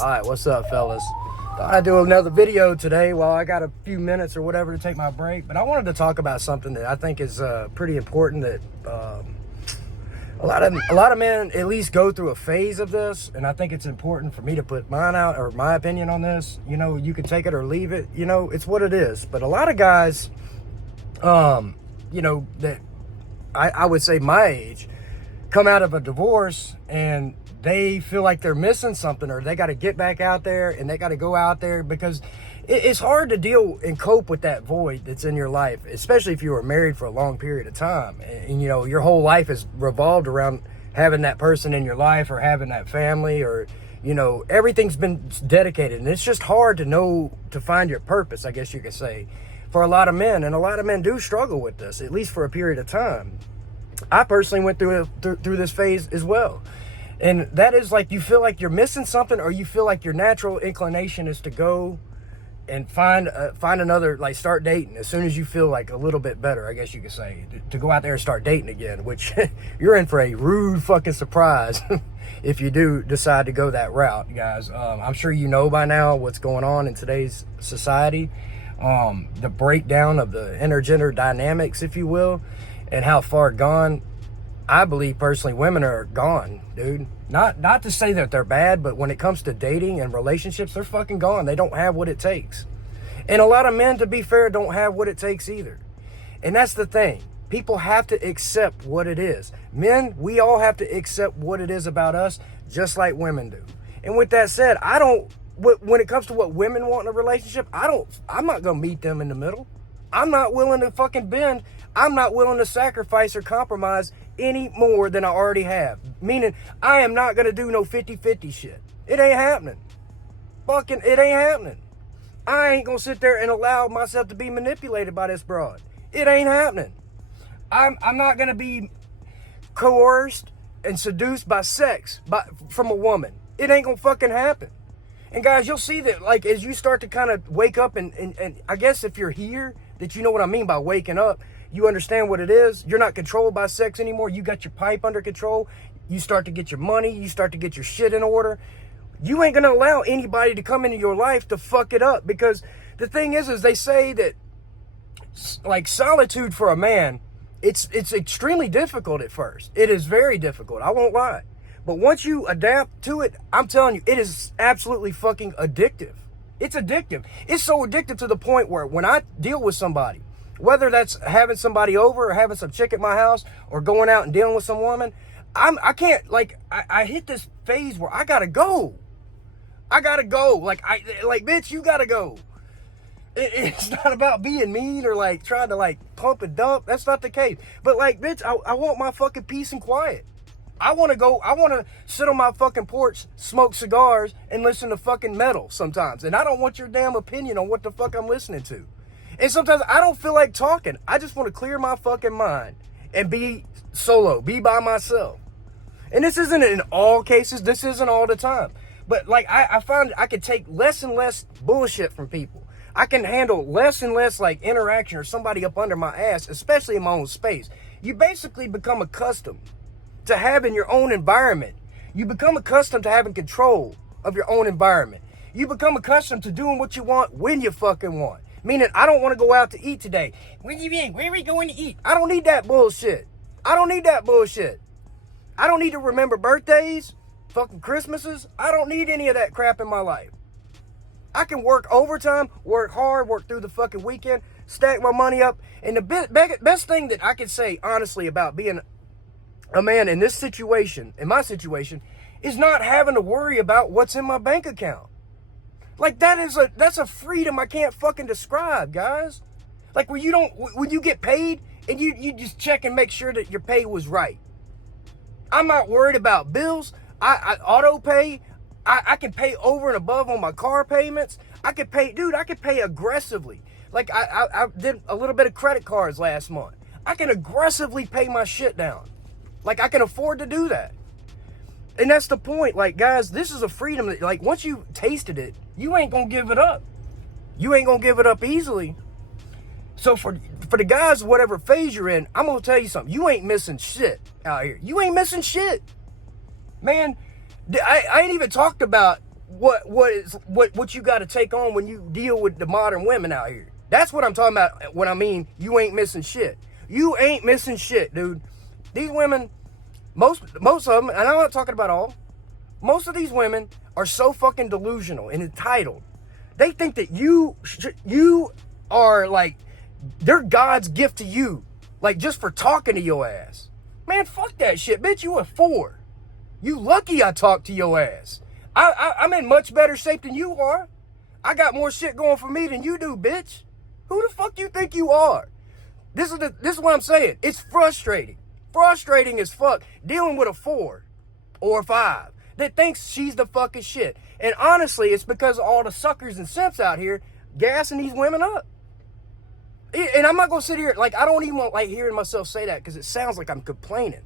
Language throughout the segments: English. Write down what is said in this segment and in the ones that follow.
Alright, what's up, fellas? Thought I'd do another video today while I got a few minutes or whatever to take my break. But I wanted to talk about something that I think is pretty important, that a lot of men at least go through a phase of this, and I think it's important for me to put mine out, or my opinion on this. You know, you can take it or leave it. You know, it's what it is. But a lot of guys, you know, that I would say my age, come out of a divorce and they feel like they're missing something, or they got to get back out there and they got to go out there, because it's hard to deal and cope with that void that's in your life, especially if you were married for a long period of time. And you know, your whole life is revolved around having that person in your life, or having that family, or, you know, everything's been dedicated. And it's just hard to find your purpose, I guess you could say, for a lot of men. And a lot of men do struggle with this, at least for a period of time. I personally went through this phase as well. And that is like, you feel like you're missing something, or you feel like your natural inclination is to go and find another, like start dating as soon as you feel like a little bit better, I guess you could say, to go out there and start dating again, which you're in for a rude fucking surprise if you do decide to go that route, guys. I'm sure you know by now what's going on in today's society, the breakdown of the intergender dynamics, if you will, and how far gone. I believe personally women are gone, dude. Not to say that they're bad, but when it comes to dating and relationships, they're fucking gone. They don't have what it takes. And a lot of men, to be fair, don't have what it takes either. And that's the thing. People have to accept what it is. Men, we all have to accept what it is about us, just like women do. And with that said, when it comes to what women want in a relationship, I'm not gonna meet them in the middle. I'm not willing to fucking bend. I'm not willing to sacrifice or compromise any more than I already have. Meaning, I am not going to do no 50-50 shit. It ain't happening. Fucking, it ain't happening. I ain't going to sit there and allow myself to be manipulated by this broad. It ain't happening. I'm not going to be coerced and seduced by sex from a woman. It ain't going to fucking happen. And guys, you'll see that, like, as you start to kind of wake up, and I guess if you're here, that you know what I mean by waking up, you understand what it is. You're not controlled by sex anymore. You got your pipe under control. You start to get your money. You start to get your shit in order. You ain't going to allow anybody to come into your life to fuck it up. Because the thing is they say that, like, solitude for a man, it's extremely difficult at first. It is very difficult. I won't lie. But once you adapt to it, I'm telling you, it is absolutely fucking addictive. It's addictive. It's so addictive to the point where when I deal with somebody, whether that's having somebody over or having some chick at my house or going out and dealing with some woman, I can't, like, I hit this phase where I gotta go. I gotta go. Like, bitch, you gotta go. It's not about being mean or, like, trying to, like, pump and dump. That's not the case. But, like, bitch, I want my fucking peace and quiet. I want to sit on my fucking porch, smoke cigars, and listen to fucking metal sometimes. And I don't want your damn opinion on what the fuck I'm listening to. And sometimes I don't feel like talking. I just want to clear my fucking mind and be solo, be by myself. And this isn't in all cases. This isn't all the time. But, like, I find I can take less and less bullshit from people. I can handle less and less, like, interaction or somebody up under my ass, especially in my own space. You basically become accustomed to having your own environment. You become accustomed to having control of your own environment. You become accustomed to doing what you want when you fucking want. Meaning, I don't want to go out to eat today. What do you mean? Where are we going to eat? I don't need that bullshit. I don't need that bullshit. I don't need to remember birthdays, fucking Christmases. I don't need any of that crap in my life. I can work overtime, work hard, work through the fucking weekend, stack my money up. And the best thing that I can say, honestly, about being a man in this situation, in my situation, is not having to worry about what's in my bank account. Like, that's a freedom I can't fucking describe, guys. Like, when you get paid and you just check and make sure that your pay was right. I'm not worried about bills. I auto pay. I can pay over and above on my car payments. I can pay aggressively. Like, I did a little bit of credit cards last month. I can aggressively pay my shit down. Like, I can afford to do that. And that's the point. Like, guys, this is a freedom that, like, once you tasted it, you ain't gonna give it up. You ain't gonna give it up easily. So for the guys, whatever phase you're in, I'm gonna tell you something. You ain't missing shit out here. You ain't missing shit. Man, I ain't even talked about what you got to take on when you deal with the modern women out here. That's what I'm talking about when I mean you ain't missing shit. You ain't missing shit, dude. These women, most of them, and I'm not talking about all, most of these women are so fucking delusional and entitled. They think that you are like, they're God's gift to you, like just for talking to your ass. Man, fuck that shit, bitch. You a 4. You lucky I talked to your ass. I'm in much better shape than you are. I got more shit going for me than you do, bitch. Who the fuck you think you are? This is what I'm saying. It's frustrating. Frustrating as fuck dealing with a 4 or a 5 that thinks she's the fucking shit. And honestly, it's because of all the suckers and simps out here gassing these women up. And I'm not going to sit here, like, I don't even want, like, hearing myself say that because it sounds like I'm complaining.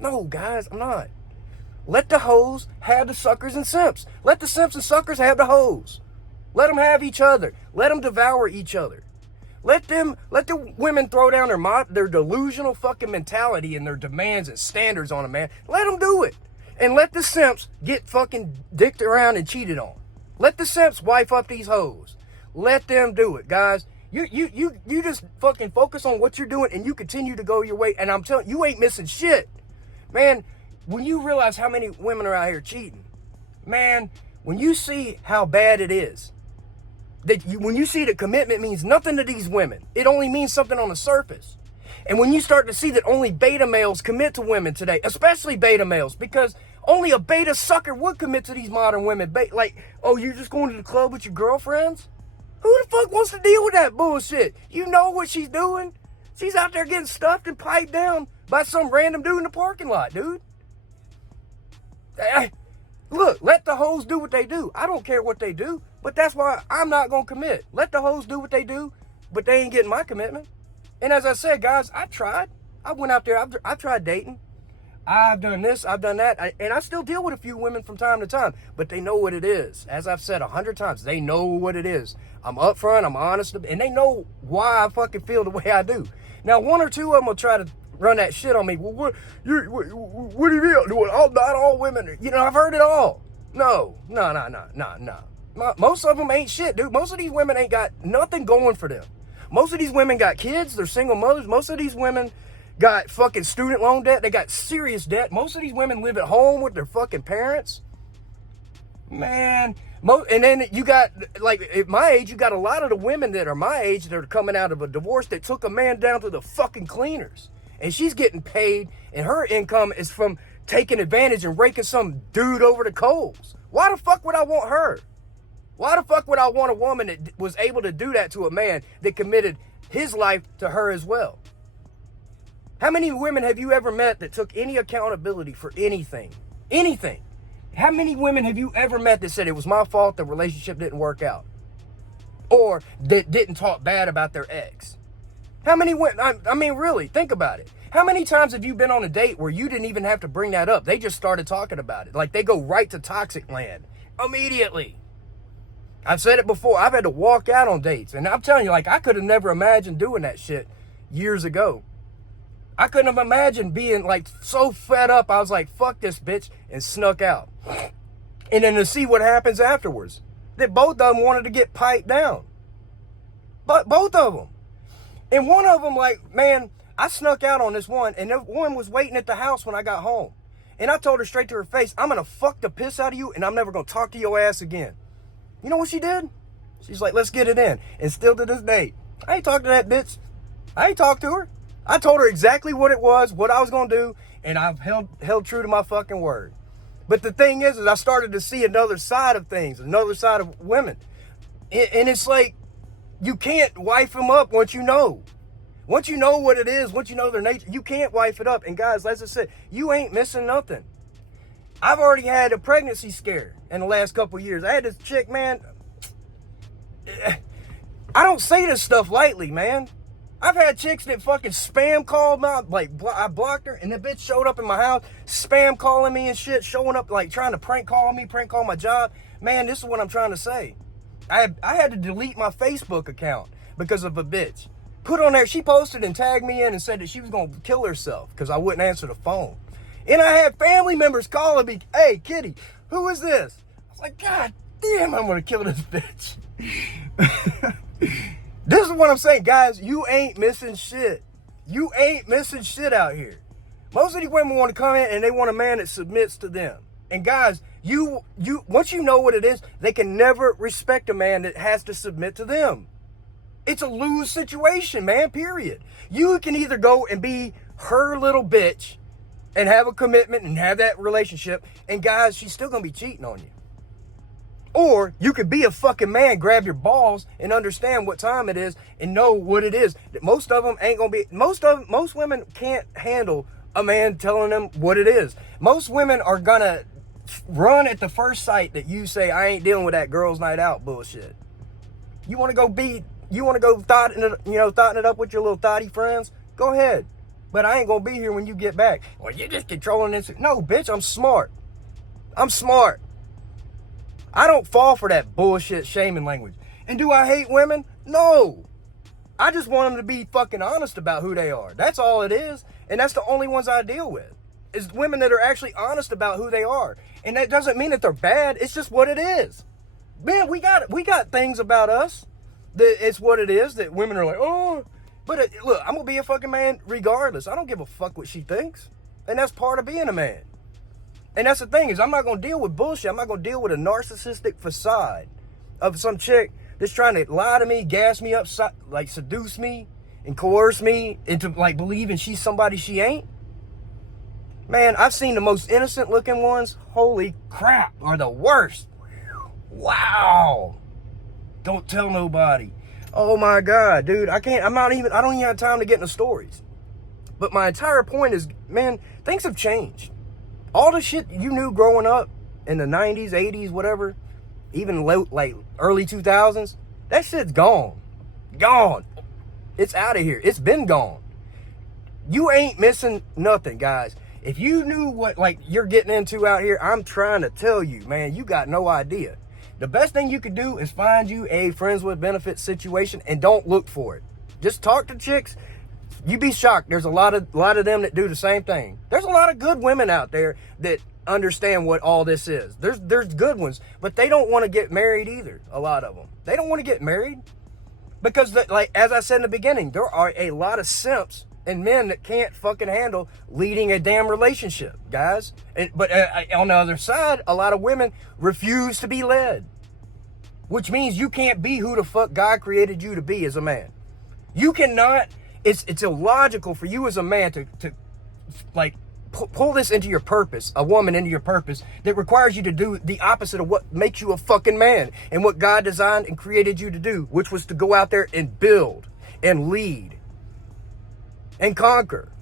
No, guys, I'm not. Let the hoes have the suckers and simps. Let the simps and suckers have the hoes. Let them have each other. Let them devour each other. Let the women throw down their delusional fucking mentality and their demands and standards on a man. Let them do it. And let the simps get fucking dicked around and cheated on. Let the simps wife up these hoes. Let them do it, guys. You just fucking focus on what you're doing and you continue to go your way. And I'm telling you, you ain't missing shit. Man, when you realize how many women are out here cheating, man, when you see how bad it is, when you see that commitment means nothing to these women, it only means something on the surface. And when you start to see that only beta males commit to women today, especially beta males, because only a beta sucker would commit to these modern women. Like, oh, you're just going to the club with your girlfriends? Who the fuck wants to deal with that bullshit? You know what she's doing? She's out there getting stuffed and piped down by some random dude in the parking lot, dude. Look, let the hoes do what they do. I don't care what they do, but that's why I'm not going to commit. Let the hoes do what they do, but they ain't getting my commitment. And as I said, guys, I tried. I went out there. I tried dating. I've done this. I've done that. And I still deal with a few women from time to time, but they know what it is. As I've said 100 times, they know what it is. I'm upfront. I'm honest. And they know why I fucking feel the way I do. Now, one or two of them will try to run that shit on me. Well, what do you mean? Not all women. You know, I've heard it all. No. Most of them ain't shit, dude. Most of these women ain't got nothing going for them. Most of these women got kids. They're single mothers. Most of these women got fucking student loan debt. They got serious debt. Most of these women live at home with their fucking parents. Man. And then you got, like, at my age, you got a lot of the women that are my age that are coming out of a divorce that took a man down to the fucking cleaners. And she's getting paid, and her income is from taking advantage and raking some dude over the coals. Why the fuck would I want her? Why the fuck would I want a woman that was able to do that to a man that committed his life to her as well? How many women have you ever met that took any accountability for anything? Anything. How many women have you ever met that said it was my fault the relationship didn't work out? Or that didn't talk bad about their ex? How many women, I mean, really, think about it. How many times have you been on a date where you didn't even have to bring that up? They just started talking about it. Like, they go right to toxic land immediately. I've said it before. I've had to walk out on dates. And I'm telling you, like, I could have never imagined doing that shit years ago. I couldn't have imagined being, like, so fed up. I was like, fuck this bitch, and snuck out. And then to see what happens afterwards. That both of them wanted to get piped down. But both of them. And one of them, like, man, I snuck out on this one, and that one was waiting at the house when I got home. And I told her straight to her face, I'm going to fuck the piss out of you, and I'm never going to talk to your ass again. You know what she did? She's like, let's get it in. And still to this day, I ain't talked to that bitch. I ain't talked to her. I told her exactly what it was, what I was going to do, and I've held true to my fucking word. But the thing is I started to see another side of things, another side of women. And it's like, you can't wife them up once you know. Once you know what it is, once you know their nature, you can't wife it up. And guys, as I said, you ain't missing nothing. I've already had a pregnancy scare in the last couple of years. I had this chick, man. I don't say this stuff lightly, man. I've had chicks that fucking spam called me, like, I blocked her, and the bitch showed up in my house, spam calling me and shit, showing up, like, trying to prank call me, prank call my job. Man, this is what I'm trying to say. I had to delete my Facebook account because of a bitch. Put on there, she posted and tagged me in and said that she was going to kill herself because I wouldn't answer the phone. And I had family members calling me, hey, Kitty, who is this? I was It's like, God damn, I'm gonna kill this bitch. This is what I'm saying, guys. You ain't missing shit. You ain't missing shit out here. Most of these women want to come in and they want a man that submits to them. And guys, you once you know what it is, they can never respect a man that has to submit to them. It's a lose situation, man, period. You can either go and be her little bitch and have a commitment and have that relationship, and guys, she's still gonna be cheating on you. Or you could be a fucking man, grab your balls and understand what time it is and know what it is. Most of them ain't gonna be, most women can't handle a man telling them what it is. Most women are gonna run at the first sight that you say, I ain't dealing with that girls' night out bullshit. You wanna go thotting it up with your little thotty friends? Go ahead. But I ain't gonna be here when you get back. Well, you're just controlling this. No, bitch, I'm smart. I'm smart. I don't fall for that bullshit shaming language. And do I hate women? No. I just want them to be fucking honest about who they are. That's all it is. And that's the only ones I deal with. Is women that are actually honest about who they are. And that doesn't mean that they're bad. It's just what it is. Man, we got things about us that it's what it is that women are like, oh. But look, I'm going to be a fucking man regardless. I don't give a fuck what she thinks. And that's part of being a man. And that's the thing is I'm not going to deal with bullshit. I'm not going to deal with a narcissistic facade of some chick that's trying to lie to me, gas me up, like seduce me and coerce me into like believing she's somebody she ain't. Man, I've seen the most innocent looking ones. Holy crap, are the worst. Wow. Don't tell nobody. Oh my God, dude. I don't even have time to get into stories. But my entire point is, man, things have changed. All the shit you knew growing up in the 90s, 80s, whatever, even like early 2000s, that shit's gone. Gone. It's out of here. It's been gone. You ain't missing nothing, guys. If you knew what like you're getting into out here, I'm trying to tell you, man, you got no idea. The best thing you could do is find you a friends with benefits situation and don't look for it. Just talk to chicks. You'd be shocked. There's a lot of them that do the same thing. There's a lot of good women out there that understand what all this is. There's good ones, but they don't want to get married either. A lot of them. They don't want to get married because, like as I said in the beginning, there are a lot of simps and men that can't fucking handle leading a damn relationship, guys. But on the other side, a lot of women refuse to be led, which means you can't be who the fuck God created you to be as a man. You cannot. It's illogical for you as a man to like pull this into your purpose, a woman into your purpose that requires you to do the opposite of what makes you a fucking man and what God designed and created you to do, which was to go out there and build and lead and conquer.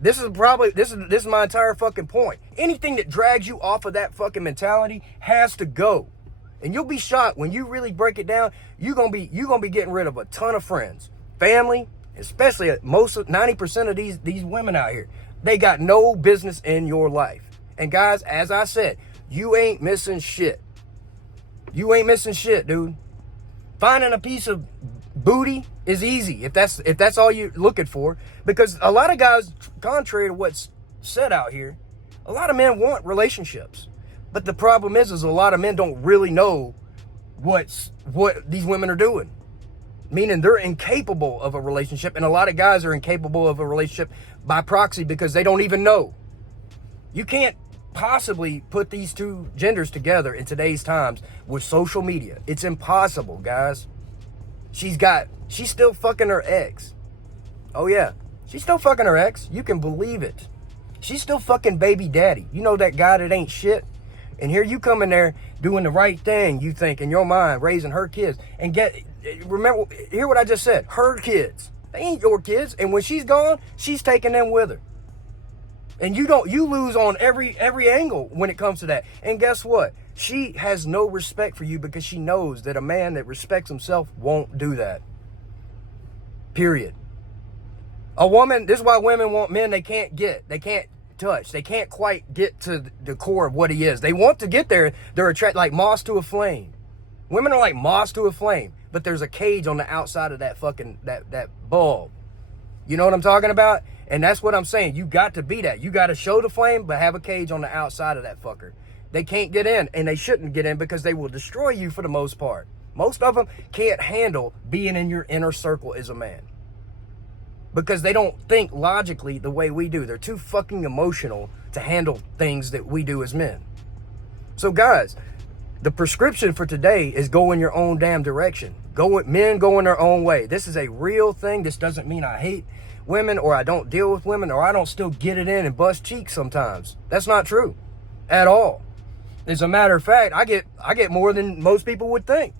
This is my entire fucking point. Anything that drags you off of that fucking mentality has to go. And you'll be shocked when you really break it down. You're gonna be getting rid of a ton of friends, family, especially 90% of these women out here. They got no business in your life. And guys, as I said, you ain't missing shit. You ain't missing shit, dude. Finding a piece of booty is easy if that's all you're looking for, because a lot of guys, contrary to what's said out here, a lot of men want relationships. But the problem is a lot of men don't really know what these women are doing. Meaning they're incapable of a relationship, and a lot of guys are incapable of a relationship by proxy because they don't even know. You can't possibly put these two genders together in today's times with social media. It's impossible, guys. She's still fucking her ex. Oh yeah, she's still fucking her ex. You can believe it. She's still fucking baby daddy. You know that guy that ain't shit? And here you come in there doing the right thing, you think, in your mind, raising her kids. And hear what I just said. Her kids. They ain't your kids. And when she's gone, she's taking them with her. And you lose on every angle when it comes to that. And guess what? She has no respect for you because she knows that a man that respects himself won't do that. Period. A woman, this is why women want men they can't touch. They can't quite get to the core of what he is. They want to get there. They're attracted like moths to a flame. Women are like moths to a flame, but there's a cage on the outside of that fucking that bulb. You know what I'm talking about? And that's what I'm saying. You got to be that. You got to show the flame, but have a cage on the outside of that fucker. They can't get in, and they shouldn't get in because they will destroy you for the most part. Most of them can't handle being in your inner circle as a man because they don't think logically the way we do. They're too fucking emotional to handle things that we do as men. So guys, the prescription for today is go in your own damn direction. Men go in their own way. This is a real thing. This doesn't mean I hate women or I don't deal with women or I don't still get it in and bust cheeks sometimes. That's not true at all. As a matter of fact, I get more than most people would think.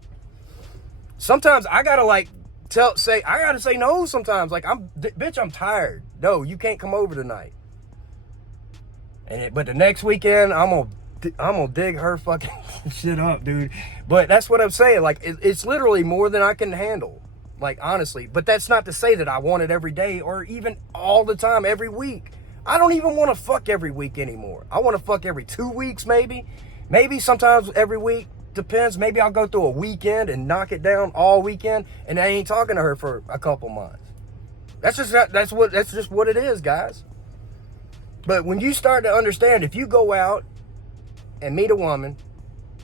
Sometimes I gotta say no sometimes. Like, bitch, I'm tired. No, you can't come over tonight. But the next weekend, I'm gonna dig her fucking shit up, dude. But that's what I'm saying. Like, it's literally more than I can handle. Like, honestly. But that's not to say that I want it every day or even all the time, every week. I don't even want to fuck every week anymore. I want to fuck every 2 weeks, maybe. Maybe sometimes every week. Depends. Maybe I'll go through a weekend and knock it down all weekend, and I ain't talking to her for a couple months. That's just what it is, guys. But when you start to understand, if you go out and meet a woman,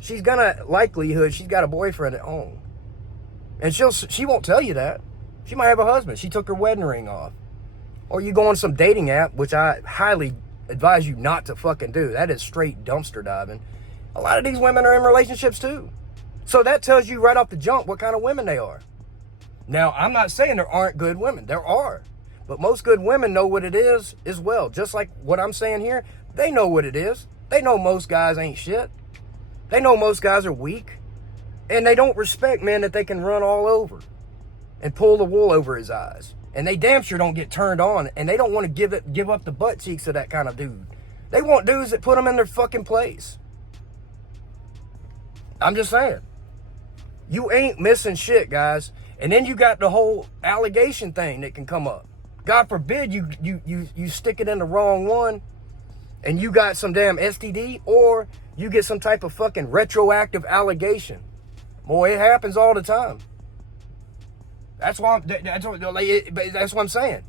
she's got a boyfriend at home, and she won't tell you that. She might have a husband. She took her wedding ring off, or you go on some dating app, which I highly advise you not to fucking do. That is straight dumpster diving. A lot of these women are in relationships too. So that tells you right off the jump what kind of women they are. Now, I'm not saying there aren't good women. There are. But most good women know what it is as well. Just like what I'm saying here, they know what it is. They know most guys ain't shit. They know most guys are weak. And they don't respect men that they can run all over and pull the wool over his eyes. And they damn sure don't get turned on. And they don't want to give up the butt cheeks of that kind of dude. They want dudes that put them in their fucking place. I'm just saying. You ain't missing shit, guys. And then you got the whole allegation thing that can come up. God forbid you stick it in the wrong one and you got some damn STD, or you get some type of fucking retroactive allegation. Boy, it happens all the time. That's what I'm saying.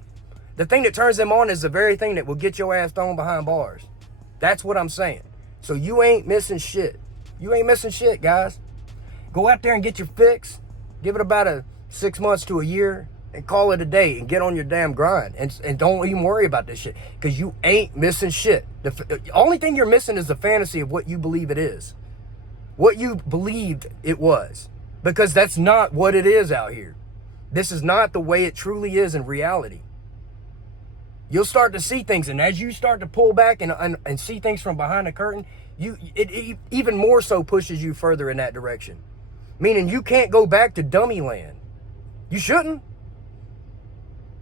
The thing that turns them on is the very thing that will get your ass thrown behind bars. That's what I'm saying. So you ain't missing shit. You ain't missing shit, guys. Go out there and get your fix. Give it about 6 months to a year and call it a day and get on your damn grind. And don't even worry about this shit because you ain't missing shit. The only thing you're missing is the fantasy of what you believe it is. What you believed it was. Because that's not what it is out here. This is not the way it truly is in reality. You'll start to see things, and as you start to pull back and see things from behind the curtain, it even more so pushes you further in that direction. Meaning you can't go back to dummy land. You shouldn't.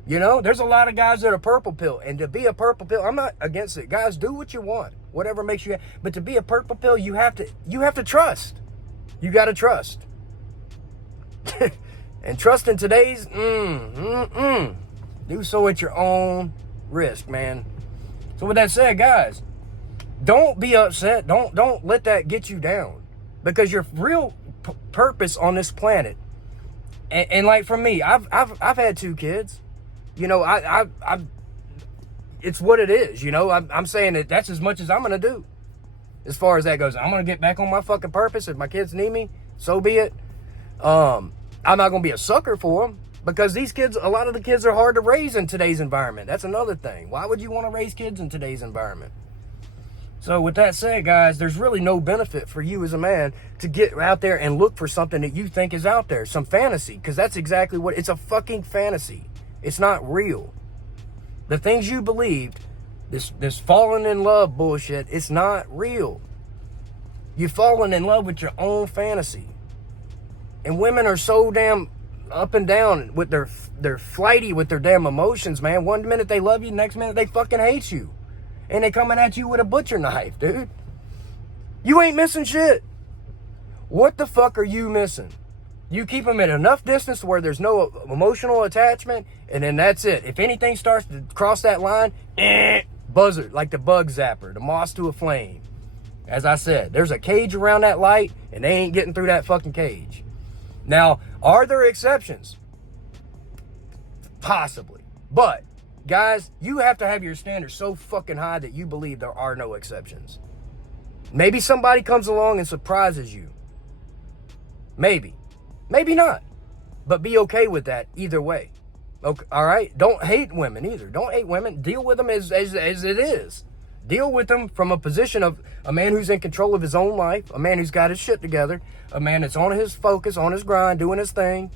You know, there's a lot of guys that are purple pill, and to be a purple pill, I'm not against it. Guys, do what you want, whatever makes you. But to be a purple pill, you have to trust. You got to trust. And trust in today's do so at your own risk, man. So with that said, guys, don't be upset. Don't let that get you down, because your real purpose on this planet, and like for me, I've had 2 kids. You know, I it's what it is. You know, I'm saying that that's as much as I'm gonna do, as far as that goes. I'm gonna get back on my fucking purpose. If my kids need me, so be it. I'm not gonna be a sucker for them, because these kids, a lot of the kids are hard to raise in today's environment. That's another thing. Why would you want to raise kids in today's environment? So with that said, guys, there's really no benefit for you as a man to get out there and look for something that you think is out there, some fantasy, because that's exactly what it's a fucking fantasy. It's not real. The things you believed, this falling in love bullshit, it's not real. You're falling in love with your own fantasy. And women are so damn up and down with they're flighty with their damn emotions, man. One minute they love you, next minute they fucking hate you. And they coming at you with a butcher knife, dude. You ain't missing shit. What the fuck are you missing? You keep them at enough distance where there's no emotional attachment, and then that's it. If anything starts to cross that line, buzzer, like the bug zapper, the moth to a flame. As I said, there's a cage around that light, and they ain't getting through that fucking cage. Now, are there exceptions? Possibly. But, guys, you have to have your standards so fucking high that you believe there are no exceptions. Maybe somebody comes along and surprises you. Maybe. Maybe not. But be okay with that either way. Okay, all right? Don't hate women either. Don't hate women. Deal with them as it is. Deal with them from a position of a man who's in control of his own life, a man who's got his shit together, a man that's on his focus, on his grind, doing his thing,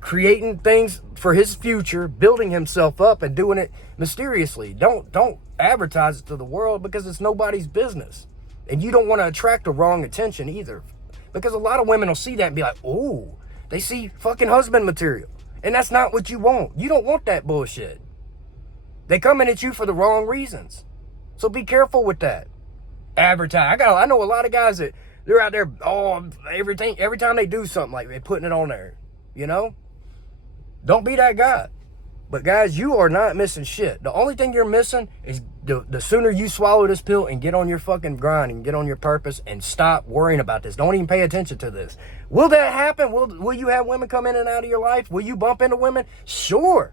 creating things for his future, building himself up and doing it mysteriously. Don't advertise it to the world because it's nobody's business. And you don't want to attract the wrong attention either. Because a lot of women will see that and be like, oh, they see fucking husband material. And that's not what you want. You don't want that bullshit. They coming at you for the wrong reasons. So be careful with that. Advertise. I know a lot of guys that they're out there, every time they do something, like they're putting it on there. You know? Don't be that guy. But guys, you are not missing shit. The only thing you're missing is the sooner you swallow this pill and get on your fucking grind and get on your purpose and stop worrying about this. Don't even pay attention to this. Will that happen? Will you have women come in and out of your life? Will you bump into women? Sure.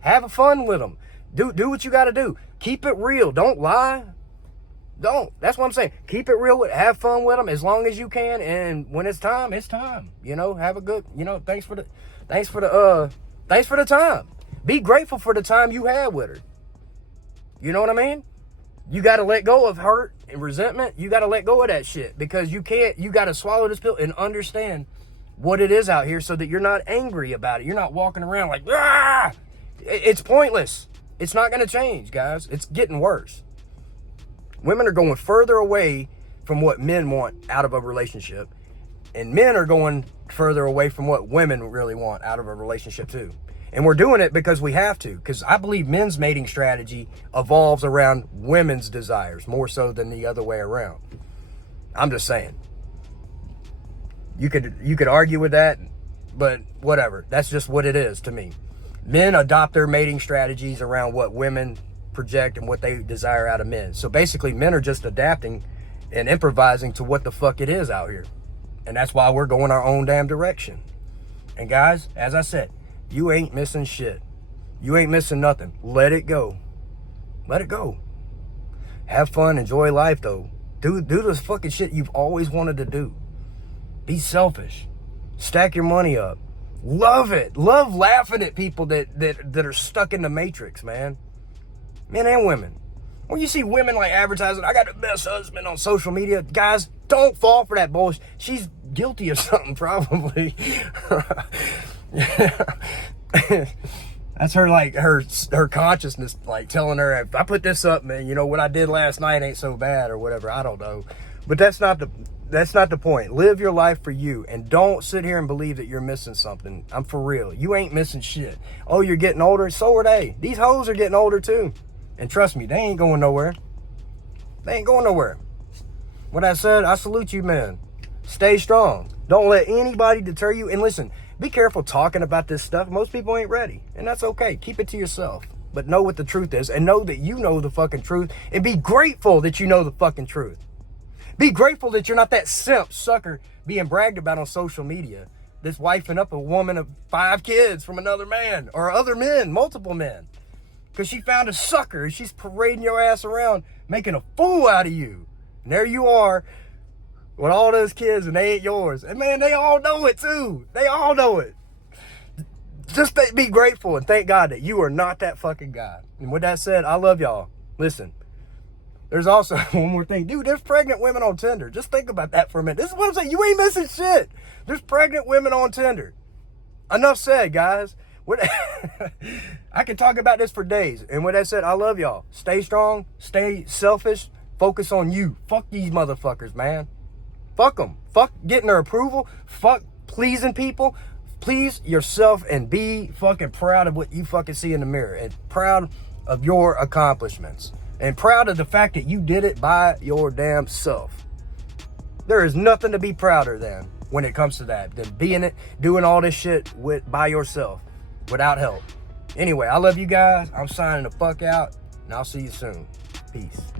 Have fun with them. Do what you got to do. Keep it real. Don't lie. Don't. That's what I'm saying. Keep it real. Have fun with them as long as you can. And when it's time, it's time. You know, have a good, thanks for the time. Be grateful for the time you had with her. You know what I mean? You got to let go of hurt and resentment. You got to let go of that shit because you got to swallow this pill and understand what it is out here so that you're not angry about it. You're not walking around like, ah! It's pointless. It's not going to change, guys. It's getting worse. Women are going further away from what men want out of a relationship, and men are going further away from what women really want out of a relationship too. And we're doing it because we have to, because I believe men's mating strategy evolves around women's desires more so than the other way around. I'm just saying. You could argue with that, but whatever. That's just what it is to me. Men adopt their mating strategies around what women project and what they desire out of men. So basically, men are just adapting and improvising to what the fuck it is out here. And that's why we're going our own damn direction. And guys, as I said, you ain't missing shit. You ain't missing nothing. Let it go. Let it go. Have fun. Enjoy life, though. Do this fucking shit you've always wanted to do. Be selfish. Stack your money up. Love it. Love laughing at people that are stuck in the matrix, man. Men and women. When you see women like advertising, I got the best husband on social media, guys, don't fall for that bullshit. She's guilty of something, probably. That's her, like, her consciousness, like, telling her, if I put this up, man, what I did last night ain't so bad or whatever. I don't know. But that's not the point. Live your life for you, and don't sit here and believe that you're missing something. I'm for real. You ain't missing shit. Oh, you're getting older? So are they. These hoes are getting older too. And trust me, they ain't going nowhere. They ain't going nowhere. With that said, I salute you, man. Stay strong. Don't let anybody deter you. And listen, be careful talking about this stuff. Most people ain't ready. And that's okay. Keep it to yourself. But know what the truth is. And know that you know the fucking truth. And be grateful that you know the fucking truth. Be grateful that you're not that simp sucker being bragged about on social media. That's wifing up a woman of 5 kids from another man. Or other men. Multiple men. Because she found a sucker. And she's parading your ass around. Making a fool out of you. And there you are. With all those kids and they ain't yours. And man, they all know it too. They all know it. Just be grateful and thank God that you are not that fucking guy. And with that said, I love y'all. Listen, there's also one more thing. Dude, there's pregnant women on Tinder. Just think about that for a minute. This is what I'm saying. You ain't missing shit. There's pregnant women on Tinder. Enough said, guys. I can talk about this for days. And with that said, I love y'all. Stay strong. Stay selfish. Focus on you. Fuck these motherfuckers, man. Fuck them. Fuck getting their approval. Fuck pleasing people. Please yourself and be fucking proud of what you fucking see in the mirror. And proud of your accomplishments. And proud of the fact that you did it by your damn self. There is nothing to be prouder than when it comes to that. Than being it, doing all this shit by yourself. Without help. Anyway, I love you guys. I'm signing the fuck out. And I'll see you soon. Peace.